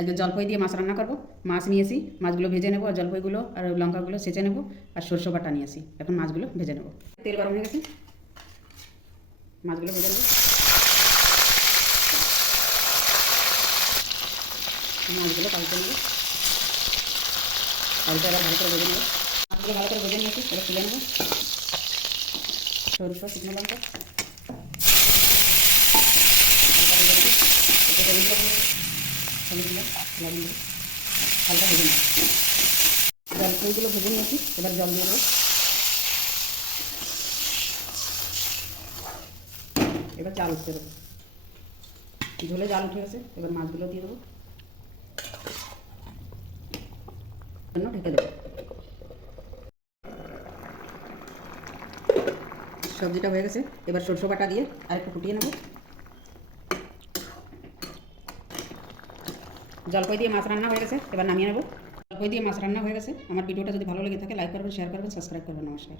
আজকে জলপই দিয়ে মাছ রান্না করব, মাছ নিয়েছি মাছগুলো ভেজে নেব, আর জলপইগুলো আর লঙ্কাগুলো সেচে নেব, আর সরষে বাটা নিয়েছি এখন মাছগুলো ভেজে নেব। তেল গরম হয়ে গেছে। মাছগুলো ভেজে নেব। মাছগুলো পাল্টে নেব। পাল্টে আবার ভালো করে ভেজে নেব। মাছগুলো ভালো করে ভেজে নিয়েছি এবার তুলে নেব। সরষে, শুকনো লঙ্কা ভেজে নেব এতে হলুদ লবণ দেবো। লবণ দেবো হালকা ভেজে নেব জলপাইগুলো ভেজে নিয়েছি, এবার জল দিয়ে দেবো। এবার চাল উঠতে দেবো। ঝোলে জাল উঠে গেছে, এবার মাছগুলো দিয়ে দেবো। জন্য ঢেকে দেবো। সবজিটা হয়ে গেছে, এবার সরষে বাটা দিয়ে আরেকটু ফুটিয়ে নেব। জলপাই দিয়ে মাছ রান্না হয়ে গেছে, এবার নামিয়ে নেব। জলপাই দিয়ে মাছ রান্না হয়ে গেছে। আমার ভিডিওটা যদি ভালো লেগে থাকে লাইক করবেন শেয়ার করবেন সাবস্ক্রাইব করবেন, নমস্কার।